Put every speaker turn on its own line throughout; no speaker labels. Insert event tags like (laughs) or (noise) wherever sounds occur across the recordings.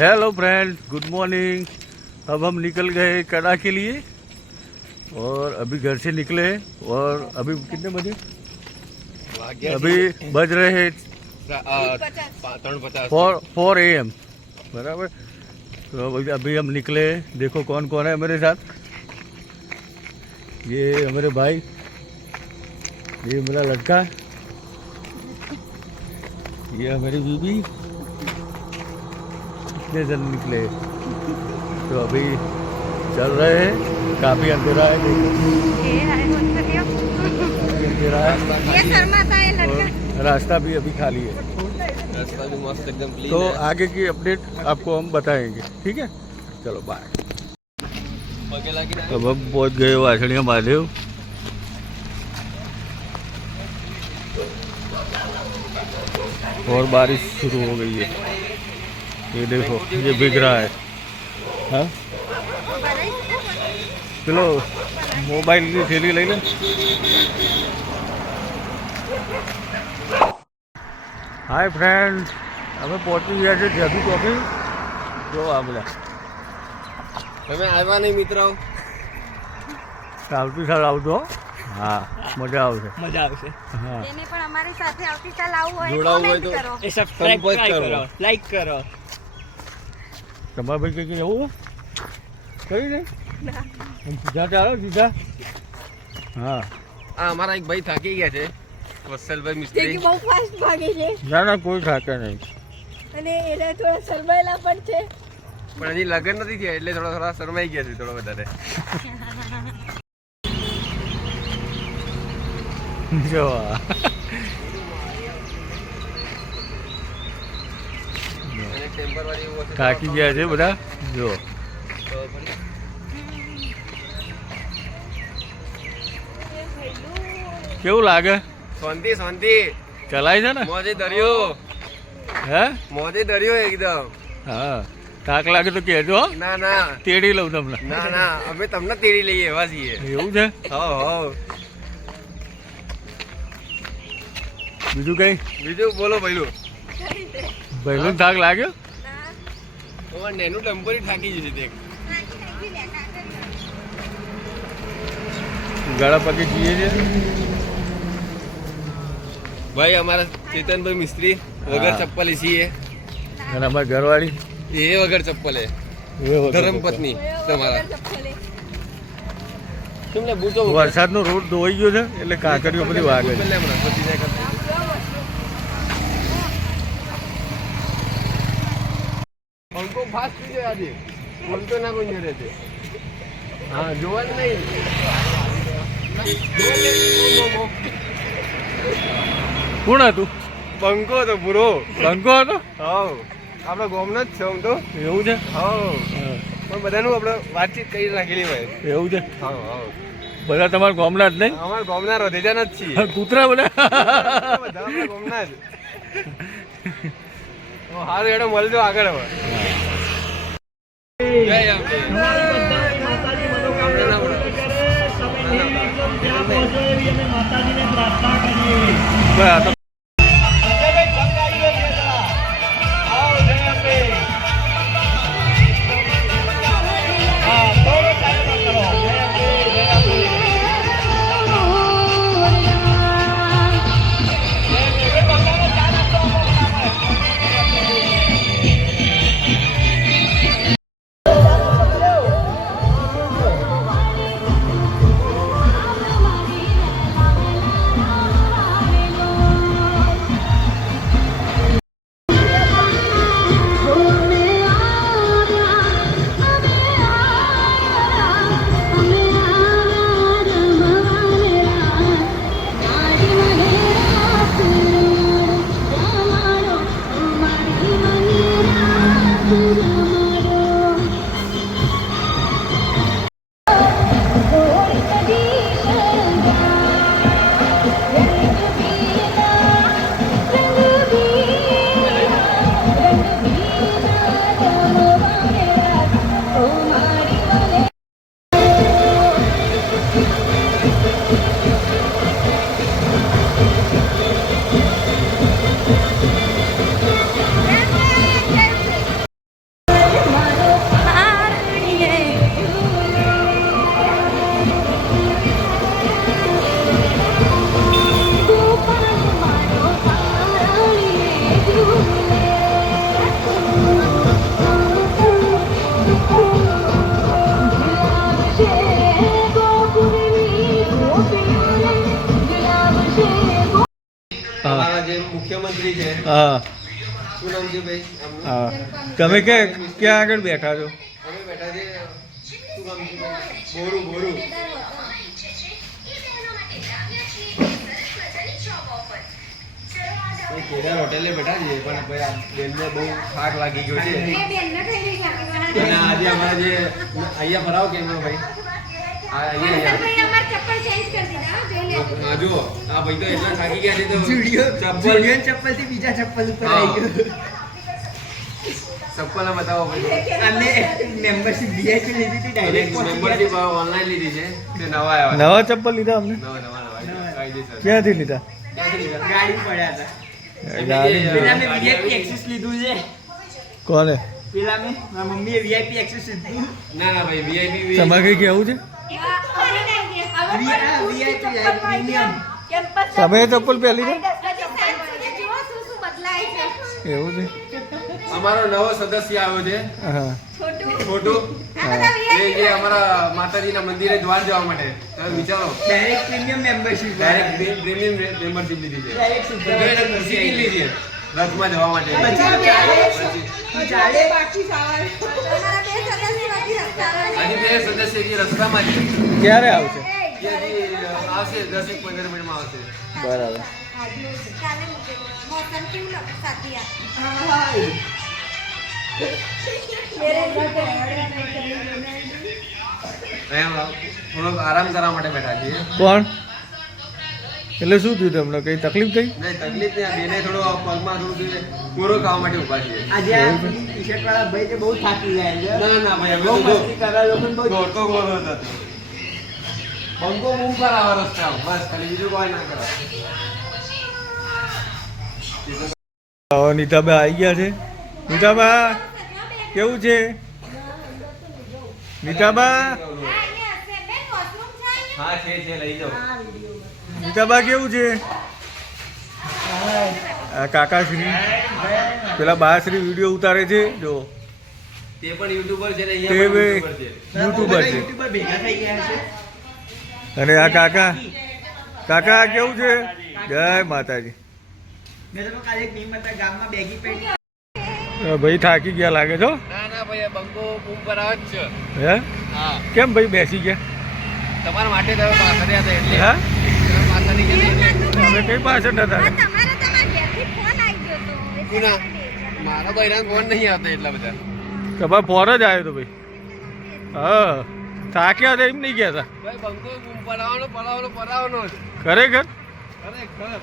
Hello friend good morning अब हम निकल गए कड़ा के लिए और अभी घर से निकले और अभी कितने बजे? अभी बज रहे हैं फोर फोर ए एम बराबर? तो अभी हम निकले। देखो कौन कौन है मेरे साथ। ये हमारे भाई ये मेरा लड़का ये हमारी बीबी। कितने जन निकले? तो अभी चल रहे हैं। काफ़ी अंधेरा है अंधेरा है। रास्ता भी अभी खाली है। तो आगे की अपडेट आपको हम बताएँगे ठीक है? चलो बाय अब हम पहुँच गए वासणिया महादेव और बारिश शुरू हो गई है। ये देखो ये बिग रहा है हाँ चलो मोबाइल की थैली ले लें હાય ફ્રેન્ડ અમે પહોંચી ગયા છે જાદુ કોફી જો આ બધા
તમે આવ્યા નહીં મિત્રો
આવતી સાલ આવજો હો. હા મજા આવશે
મજા આવશે
હા
એને પણ અમારી સાથે આવતીકાલ આવવું હોય
જોડાવવું હોય
comment
તો-
કરો
એ સબસ્ક્રાઇબ
સંપર્ક કરો.
કરો લાઈક કરો
તમારા ભાઈ કંઈક જવું કઈ નહીં? સીધા ચાલો સીધા? હા.
આ અમારા એક ભાઈ થાકી ગયા છે. વત્સલભાઈ મિસ્ત્રી.
બહુ ફાસ્ટ ભાગે છે.
ના ના કોઈ થાકે નહીં.
અને એને થોડા શરમાયેલા પણ છે.
પણ હજી લગ્ન નથી થયા એટલે થોડા થોડા શરમાઈ ગયા છે થોડો વધારે.
જો આ.
અને ટેમ્પરવારી એવું હશે તો
થાકી ગયા છે બધા? જો. કેવું લાગે?
શાંતિ શાંતિ.
ચલાય છે ને?
મોજે દરિયો.
હે?
મોજે દરિયો એકદમ.
હા. થાક લાગે તો કહેજો.
ના ના.
તેડી લઉં તમને.
ના ના. અમે તમને તેડી લઈએ એવા છીએ.
એવું છે?
હો હો
બીજું કઈ?
બીજું બોલો પહેલું
પહેલો થાક લાગ્યો?
નેનું ટેમ્પરી થાકી જશે દેખ
ગાળા પગે જઈએ છે?
ભાઈ અમારા ચેતનભાઈ મિસ્ત્રી વગર ચપ્પલ છીએ.
અને અમારી ઘરવાળી?
એ વગર ચપ્પલે.
એ વખત
ધર્મપત્ની તમારા.
વરસાદનો રોડ ધોવાઈ ગયો છે એટલે કાંકરીઓ બધી વાગે
ફાસ્ટ થઈ જાય આજે. બોલતો ના કોઈ જરે છે. હા જોવાનું નહીં.
કોણ હતું?
પંકો તો પૂરો.
બંકો હતો?
હાઉ આપણા ગોમનો જ છે આમ તો.
એવું છે? હા,
પણ બધાનું આપણે વાતચીત કરી રાખેલી હોય.
એવું છે?
હા હા
બધા તમારા ગોમના જ નહીં?
અમારા ગામના રોધેજાના જ છીએ.
કૂતરા બધા?
ગોમનાથ ગામના જ. (laughs) હારું એડો મળજો આગળ હવે. જય અંબે.
હા. તમે ક્યાં ક્યાં આગળ બેઠા છો?
અમે બેઠા છે શું નામ છે? ભાઈ? બોરું. બોરું કેદાર હોટેલે બેઠા છીએ પણ ભાઈ આ બેનને બહુ થાક લાગી ગયો છે. અને આજે અમારા જે અહીંયા ફરાવો કેમ ભાઈ? જુઓ આ ભાઈ તો એટલા થાકી ગયા છે તો ચપ્પલ
ચપ્પલથી બીજા ચપ્પલ ઉપર. આવી ગયો.
ચપ્પલ બતાવો
અમે મેમ્બરશિપ વીઆઈપી લીધી હતી ડાયરેક્ટ
મેમ્બરશિપ ઓનલાઈન લીધી છે. તે નવા આવ્યા
નવા ચપ્પલ લીધા અમને?
નવા નવા
ક્યાંથી લીધા?
ગાડી પડ્યા હતા.
ગાડી
મેં વીઆઈપી એક્સેસ લીધું છે.
કોને?
પેલા મેં મારા મમ્મીએ વીઆઈપી એક્સેસ લીધું.
ના ના ભાઈ વીઆઈપી
તમારે કઈ કેવું છે?
પ્રીમિયમ
તમે ચપ્પલ પહેલી એવું છે?
અમારો નવો સદસ્ય આવ્યો છે. છોટુ એ જે અમારા માતાજીના મંદિરે દ્વાર જવા માટે. તમે વિચારો.
Direct premium membership
direct premium membership લીધી છે.
ડાયરેક્ટ
ખુશી કેટલી છે. રથમાં જવા માટે. હજી તે સદસ્ય જે રસ્તામાં છે.
ક્યારે આવશે?
એ આવશે દસ એક પંદર મિનિટમાં આવશે.
બરાબર.
અહીંયા થોડોક આરામ કરવા માટે બેઠા છીએ.
કોણ? એટલે શું થયું તમને? કઈ તકલીફ થઈ?
નહીં તકલીફ નહીં. બેને થોડો પગમાં થોડું પૂરો ખાવા માટે ઊભા છીએ.
આજે ટી-શર્ટ વાળા ભાઈ તો બહુ થાકી ગયા છે.
ના ના ભાઈ
બહુ મસ્તી કરવા લોકોને બહુ
દોડતો ગોળો હતો. બંકો બૂમ કરાવો રસ્તા બસ ખાલી બીજું કોઈ ના કરાવે
હવે નીતાબા આવી ગયા છે. નીતાબા કેવું છે? નીતાબા?
હા છે છે લઈ જાઓ.
નીતાબા કેવું છે? આ કાકાશ્રી પેલા બાશ્રી વીડિયો ઉતારે છે જો.
તે પણ યુટ્યુબર છે યુટ્યુબર છે.
યુટ્યુબર છે.
યુટ્યુબર ભેગા થઈ ગયા છે.
અને આ કાકા કાકા કેવું છે? જય માતાજી.
મેં તો કાલે એક મીમ હતા ગામમાં બેગી પેન્ટ
ભાઈ થાકી ગયા લાગે છો?
ના ના ભાઈ આ બૂમ કરાવે જ છે.
હે?
હા.
કેમ ભાઈ બેસી ગયા?
તમારા માટે તમે પાછળ હતા એટલે.
હા?
પાછળ.
અમે કઈ પાછળ નતા.
કોના? મારા બૈરાન ફોન નહીં આવતો એટલા બધા.
તમારા ફોન જ આવ્યો તો ભાઈ. હા. થાક્યા હતા એમ નહીં ગયા હતા
ભાઈ બંકો બૂમ પડાવવાનો
ખરેખર?
ખરેખર.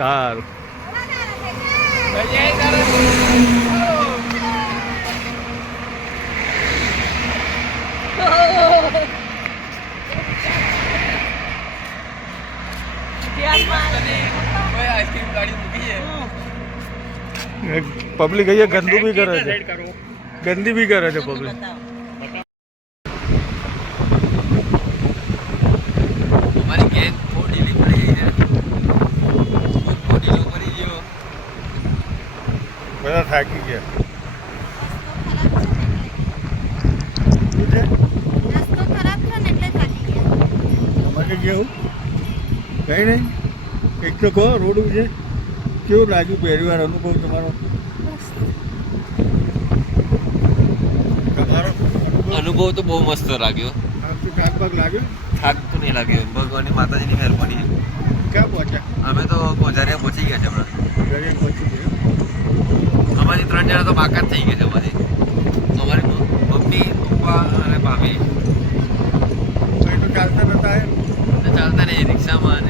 સારું. પબ્લિક અહીંયા ગંદુ બી કરે છે. ગંદી બી કરે છે પબ્લિક
અમારી ગેંગ બહુ ઢીલી પડી ગઈ છે બહુ ઢીલો પડી ગયો
બધા થાકી ગયા શું છે તમારે કેવું કઈ નહીં એક તો કહો રોડ છે કેવું લાગ્યું પહેલી વાર અનુભવ તમારો? તમારો અનુભવ?
તો બહુ મસ્ત લાગ્યો.
થાક પાક લાગ્યો?
થાક તો નહીં લાગ્યો. ભગવાનની માતાજીની મહેરબાની.
ક્યાં પહોંચ્યા?
અમે તો ગોઝારિયા પહોંચી ગયા છે હમણાં.
પહોંચી ગયા?
અમારી ત્રણ જણા તો બાકાત થઈ ગયા છે અમારી. અમારી મમ્મી પપ્પા અને ભાભી
કઈ તો ચાલતા નતા એ
તો ચાલતા નહીં રિક્ષામાં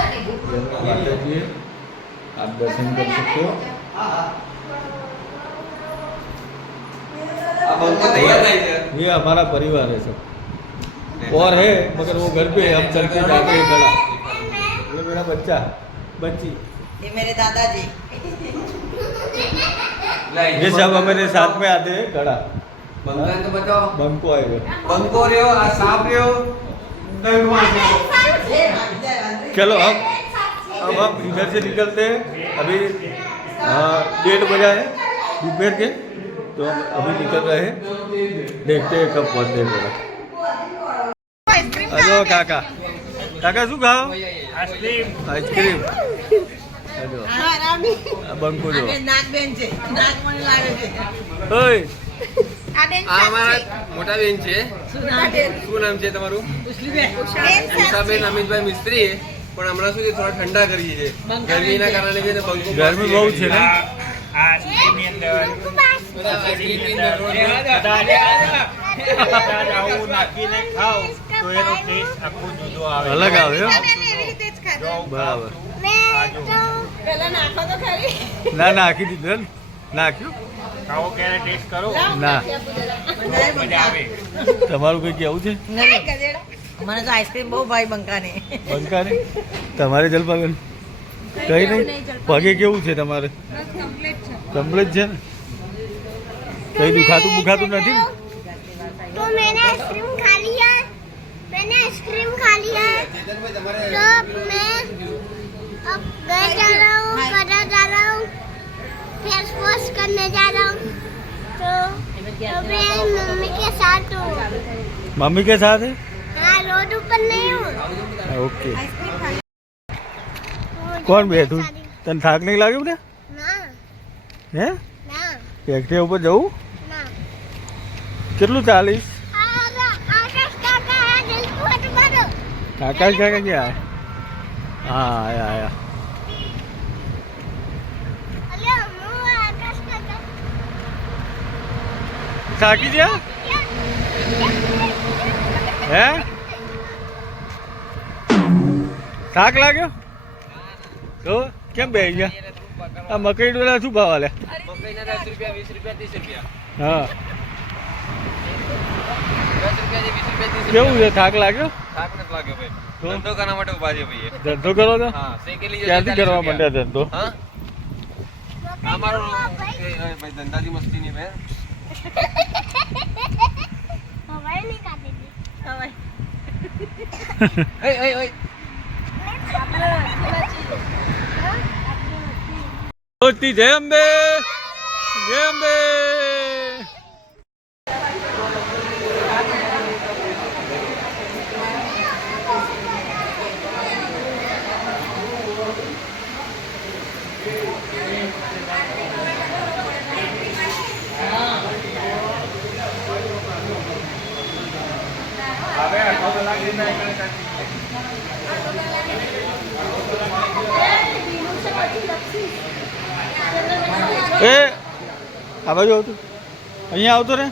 माता जी है आप दर्शन कर सकते हो ये हमारा परिवार है सब और है मगर वो घर पे है, हम चल के जाते हैं बड़ा ये मेरा बच्चा बच्ची
ये मेरे दादाजी
ये सब हमारे साथ में आते हैं खड़ा
બંકાને તો બતાવો
बंको आएगा
બંકો રહ્યો આ સાપ રહ્યો
चलो अब अब हम इधर से निकलते हैं अभी हाँ, डेढ़ बजा है दोपहर के तो हम अभी निकल रहे हैं देखते हैं कब पहुँचते हैं थोड़ा હલો કાકા કાકા શું ખાઓ આઈસ્ક્રીમ હલો આ બંકો જો
आगे नाक बेन છે નાક મને લાગે છે
ઓય
આ
અમારા મોટા બેન છે.
શું નામ છે?
તમારું? ઉષાબેન અમિતભાઈ મિસ્ત્રી પણ હમણાં શું છે થોડા ઠંડા કરીએ છે ગરમીના કારણે છે
ગરમી બહુ છે ને?
આ સ્ટીલની અંદર
બધા આઈસ્ક્રીમની અંદર રોજ
કદાચ કદાચ આવું નાખીને ખાઓ તો એનો ટેસ્ટ આખો જુદો આવે.
અલગ આવે બરાબર.
પેલા નાખો તો ખરી.
ના નાખી દીધું નાખ્યું.
ખાઓ ક્યારે ટેસ્ટ કરો
ના
મજા આવે
તમારું કંઈ કેવું છે
ગજેડા
મને તો આઈસ્ક્રીમ બહુ ભાઈ બંકાને
બંકા ને તમારે જલપાબેન કઈ નહીં પગે કેવું છે તમારે
કમ્પ્લીટ છે
કમ્પ્લીટ છે ને કઈ દુખાતું બુખાતું નથી ને
तो मैंने आइसक्रीम खा लिया है मैंने आइसक्रीम खा लिया है
ચેતનભાઈ તમારે
तो अब मैं अब घर जा रहा हूँ करा जा रहा हूँ फेस वॉश करने जा रहा हूँ तो तो मैं मम्मी के साथ हूँ
मम्मी के साथ है
हाँ रोड ऊपर नहीं हूँ
ओके
वो
કોણ
जो
બેઠું
सारी-
તને થાક નહીં લાગ્યો ને
ના
હે
ના
એક્ટિવા ઉપર જવું
ના
કેટલું ચાલીસ
આ આ- આકાશ કાકા આ જલપુટ ભરો
આકાશ કાકા ક્યાં હા આયા આયા થાકી ગયા? હે? થાક લાગ્યો? તો કેમ બે ગયા? આ મકઈ ડોલા શું ભાવ આલે? કેવું છે? થાક લાગ્યો?
થાક નથી લાગ્યો ભાઈ ધંધો કરવા માટે ઊભા છે ભાઈ
ધંધો કરો તો? ક્યાંથી કરવા માંડ્યા ધંધો?
હા? અમારો ભાઈ મસ્તી નહીં ભાઈ.
હવાઈ નહીં કાઢી દી
એ, એ, એ.
ભક્તિ જય અંબે જય અંબે એ આ બાજુ આવતું. અહીંયા આવતો ને